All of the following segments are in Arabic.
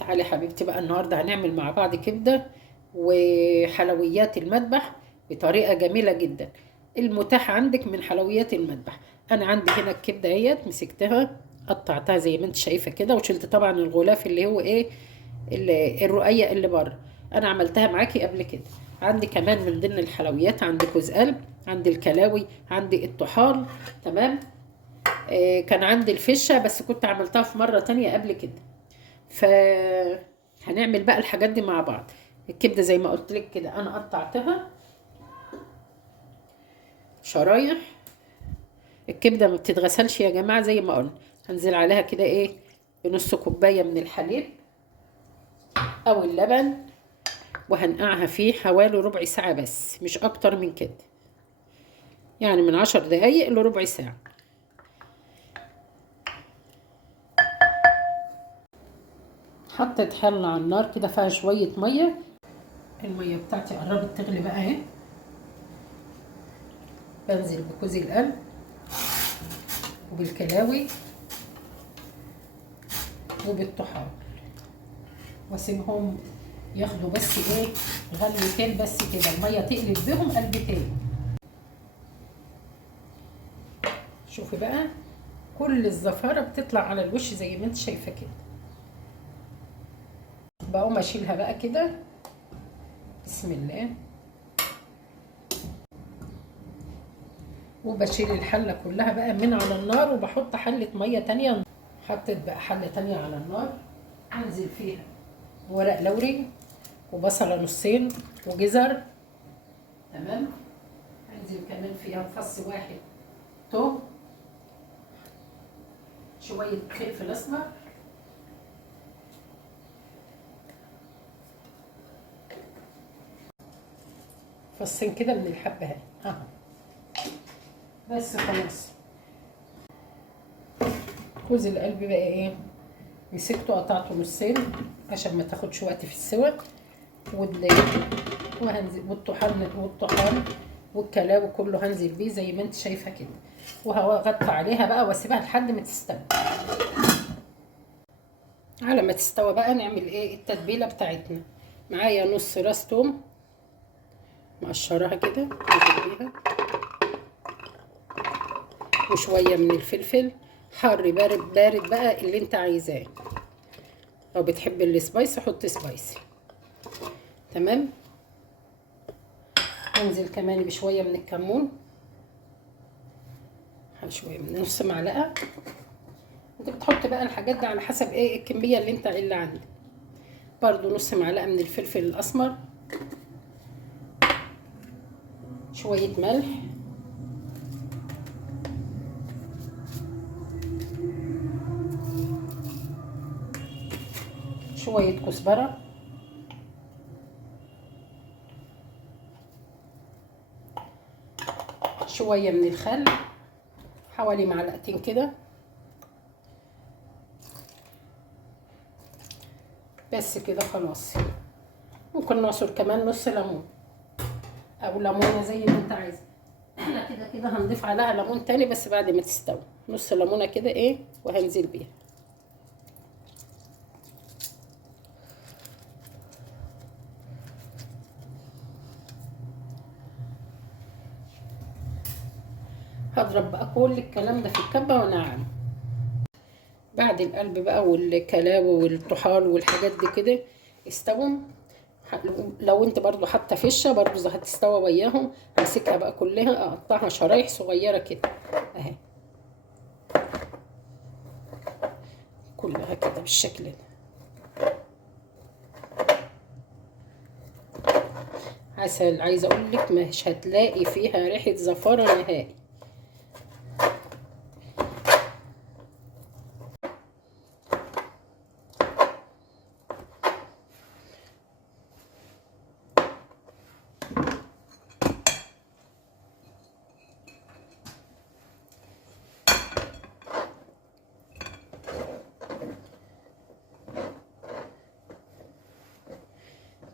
تعالي حبيبتي بقى، النهارده هنعمل مع بعض كبده وحلويات المذبح بطريقه جميله جدا. المتاح عندك من حلويات المذبح. انا عندي هنا الكبده اهيت، مسكتها قطعتها زي ما انت شايفه كده، وشلت طبعا الغلاف اللي هو ايه، الرقيق اللي بره. انا عملتها معاكي قبل كده. عندي كمان من ضمن الحلويات، عندي جوز قلب، عندي الكلاوي، عندي الطحال. تمام. كان عندي الفشه بس كنت عملتها في مره تانية قبل كده. ف هنعمل بقى الحاجات دي مع بعض. الكبده زي ما قلت لك كده انا قطعتها شرايح. الكبده ما بتتغسلش يا جماعه زي ما قلنا. هنزل عليها كده ايه، بنص كوبايه من الحليب او اللبن، وهنقعها فيه حوالي ربع ساعه بس، مش اكتر من كده. يعني من 10 دقايق لربع ساعه. حطيت حله على النار كده فيها شويه ميه. الميه بتاعتي قربت تغلي بقى اهي. بنزل بجوز القلب وبالكلاوي وبالطحال، واسيبهم ياخدوا بس ايه، غلوتين بس كده، الميه تقلب بهم قلبتين. شوفي بقى، كل الزفاره بتطلع على الوش زي ما انت شايفه كده. بقوم اشيلها بقى كده. بسم الله. وبشيل الحله كلها بقى من على النار، وبحط حله ميه تانية. حطيت بقى حله تانية على النار، انزل فيها ورق لوري وبصله نصين وجزر. تمام. انزل كمان فيها فص واحد توم، شويه فلفل اسمر، فصين كده من الحبه اهي اهو. بس خلاص. جوز القلب بقى ايه، مسكته قطعته نصين عشان ما تاخدش وقت في السوى. وهنزل والطحال والكلاوي كله هنزل بيه زي ما انت شايفه كده، وهغطي عليها بقى واسيبها لحد ما تستوي. على ما تستوي بقى نعمل ايه التتبيله بتاعتنا. معايا نص راس توم مقشراها كده نزل بيها، وشويه من الفلفل حار بارد بارد بقى اللي انت عايزاه. لو بتحب السبايسي حط سبايسي. تمام. هنزل كمان بشويه من الكمون، شويه من نص معلقه. انت بتحط بقى الحاجات دي على حسب ايه الكميه اللي عندك. برضو نص معلقه من الفلفل الاسمر، شويه ملح، شويه كزبره، شويه من الخل، حوالي معلقتين كده. بس كده خلاص. ممكن نعصر كمان نص ليمون او ليمونه زي ما انت عايز. احنا كده كده هنضيف عليها ليمون تاني بس بعد ما تستوي. نص ليمونه كده ايه، وهنزل بيها. هضرب بقى كل الكلام ده في الكبه ونعم. بعد القلب بقى والكلاوي والطحال والحاجات دي كده استووا. لو انت برضو حاطه فشه برضو هتستوى وياهم. همسكها بقى كلها اقطعها شرايح صغيره كده اهي، كلها كده بالشكل ده. عسل، عايزه اقول لك مش هتلاقي فيها ريحه زفاره نهائي.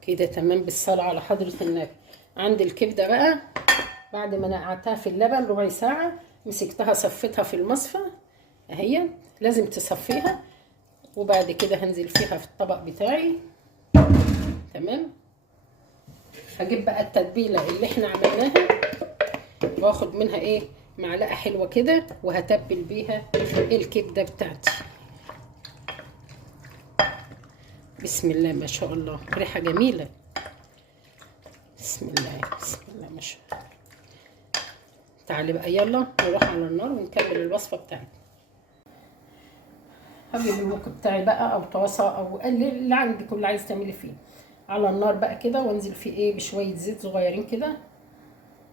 كده تمام، بالصلاة على حضرة النبي. عندي الكبدة بقى بعد ما نقعتها في اللبن ربع ساعة، مسكتها صفيتها في المصفى اهي. لازم تصفيها. وبعد كده هنزل فيها في الطبق بتاعي. تمام. هجيب بقى التتبيله اللي احنا عملناها واخد منها ايه معلقه حلوه كده، وهتبل بيها الكبده بتاعتي. بسم الله ما شاء الله، ريحه جميله. بسم الله بسم الله ما شاء الله. تعالي بقى يلا نروح على النار ونكمل الوصفه بتاعتنا. هجيب الوك بتاعي بقى او طاسه او اللي عندك اللي عايز تعملي فيه على النار بقى كده، وانزل فيه ايه بشويه زيت صغيرين كده،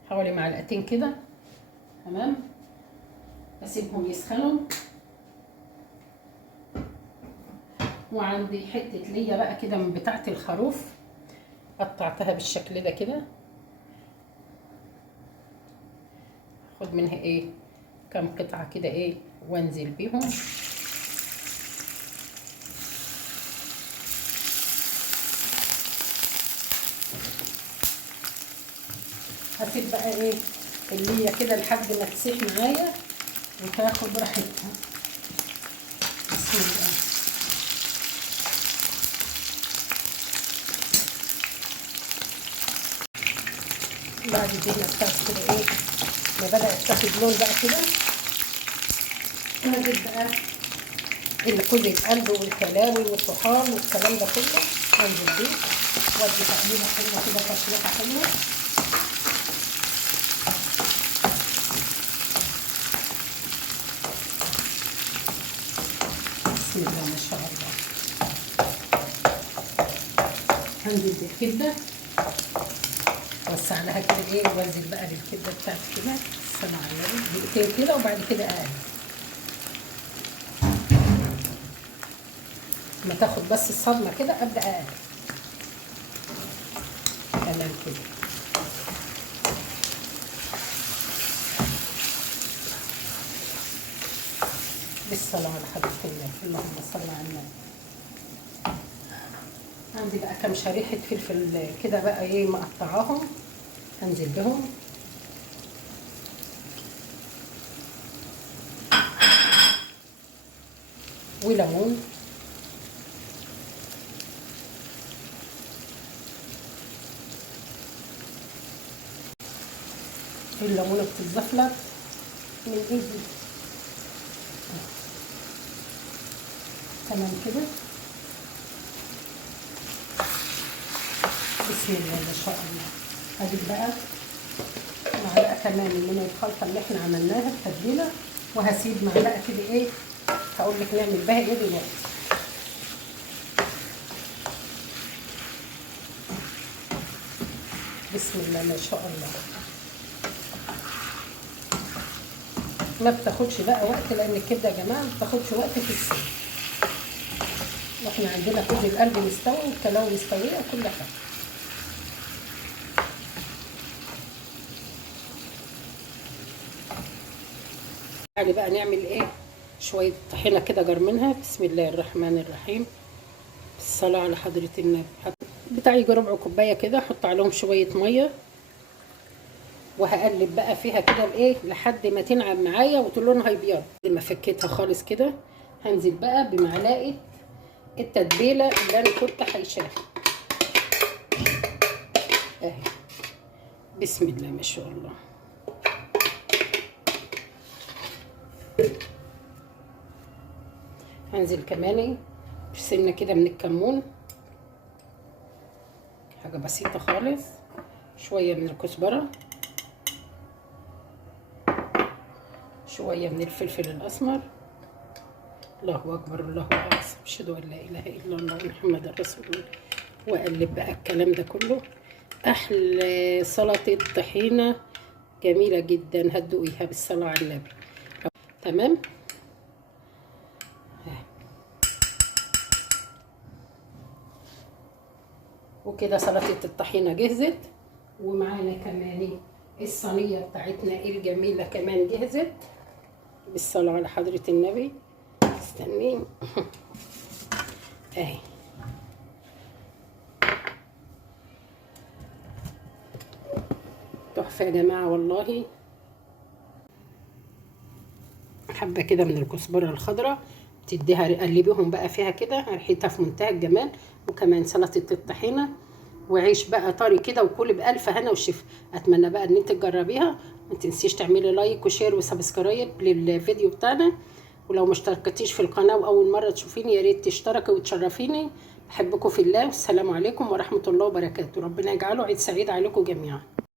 حوالي معلقتين كده. تمام. اسيبهم يسخنوا. وعندي حته ليا بقى كده من بتاعه الخروف، قطعتها بالشكل ده كده. خد منها ايه كام قطعه كده ايه وانزل بيهم. هسيب بقى ايه اللي هي كده لحد ما تسيح معايا وتاخد راحتها. بسم الله. بعد الدنيا بتاعت كده ايه ما بدأت تاخد لون بقى كده، هنزل بقى الكوز القلب والكلاوي والطحال والكلام ده كله، هنزل بيه وادي تقليبه حلوه كده، تشويحه حلوه. بسم الله ما شاء الله. هنزل بالكبده وسع لها كده ايه، وانزل بقى بالكبده بتاعتي كده. السلام عليكم. دقيقتين كده وبعد كده اقلب ما تاخد بس الصدمه كده، ابدا اقلب. تمام كده. بالصلاه على حضره الله. اللهم صل على النبي. عندي بقى كام شريحه فلفل كده بقى ايه مقطعاهم، هنزل بهم. وليمون. الليمونه بتتزفلت من ايدي. تمام كده. بسم الله ما شاء الله. هجيب بقى معلقه كمان من الخلطه اللي احنا عملناها التتبيله، وهسيب معلقه كده ايه هقول لك نعمل بها ايه دلوقتي. بسم الله ما شاء الله. ما بتاخدش بقى وقت، لان الكبده يا جماعه ما بتاخدش وقت في السلق. واحنا عندنا كل القلب مستوي والكلاوي مستويه وكل حاجه. تعالي بقى نعمل ايه شويه طحينه كده جرمنها. بسم الله الرحمن الرحيم. الصلاه على حضره النبي. بتاعي يجي ربع كوبايه كده، احط عليهم شويه ميه وهقلب بقى فيها كده الايه لحد ما تنعم معايا وتلونها يبيض. لما فكيتها خالص كده هنزل بقى بمعلقه التتبيله اللي انا كنت حيشاها اهي. بسم الله ما شاء الله. هنزل كمان بسنه كده من الكمون، حاجه بسيطه خالص. شويه من الكزبره، شويه من الفلفل الاسمر. الله اكبر الله اعظم. اشهد ان لا اله الا الله محمد رسول الله. واقلب بقى الكلام ده كله. احلى سلطه طحينه جميله جدا، هتدوقيها بالصلاه على النبي. تمام. وكده سلطه الطحينه جهزت، ومعانا كمان الصينيه بتاعتنا الجميله كمان جهزت بالصلاه على حضره النبي. استني اهي. تحفه يا جماعه والله. حبه كده من الكزبره الخضراء تديها قلبيهم بقى فيها كده، ريحتها في منتهى الجمال. وكمان سلطه الطحينه، وعيش بقى طري كده، وكل بألف هنا وشفا. اتمنى بقى ان انت تجربيها. ما تنسيش تعملي لايك وشير وسبسكرايب للفيديو بتاعنا. ولو مشتركتيش في القناه واول مره تشوفيني، يا ريت تشتركي وتشرفيني. بحبكم في الله، والسلام عليكم ورحمه الله وبركاته. ربنا يجعله عيد سعيد عليكم جميعا.